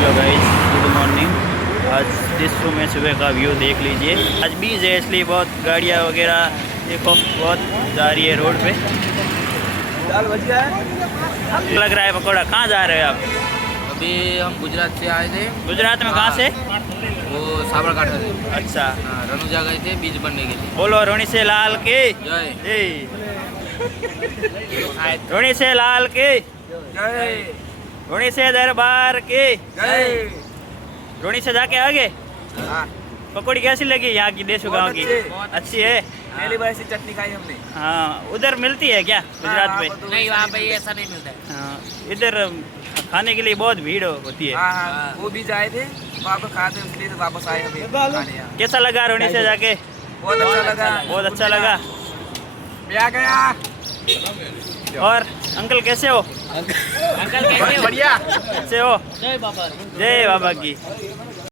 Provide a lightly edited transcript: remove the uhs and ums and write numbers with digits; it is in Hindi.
Hello guys, good morning. आज डिस्को में सुबह का व्यू देख लीजिए। आज बीज है इसलिए बहुत गाड़ियाँ वगैरह देखो बहुत जा रही है रोड पे। लग रहा है पकौड़ा। कहाँ जा रहे हो आप? अभी हम गुजरात से आए थे। गुजरात में कहाँ से? वो साबरकांठा से। अच्छा, हाँ, रनुजा गए थे बीज बनने के लिए। बोलो रोनी से लाल की जय जय। रोनी से लाल की जय रोनी से दरबार की जय। रोनी से जाके आगे हाँ, पकौड़ी कैसी लगी यहाँ की देशु गांव की? अच्छी है। पहली बार ऐसी चटनी खाई हमने। हाँ, उधर मिलती है क्या गुजरात में? नहीं, वहाँ पे ऐसा नहीं मिलता है। हाँ, इधर खाने के लिए बहुत भीड़ होती है। हाँ हाँ, वो बीज आए थे वहाँ पे खाते इसलिए तो वापस आए अभी खाने यहाँ। कैसा लगा रोनी से जाके? बहुत अच्छा लगा। बहुत अच्छा लगा। आ गया और अंकल कैसे हो? अंकल कैसे? बढ़िया। कैसे हो? जय बाबा। जय बाबा की।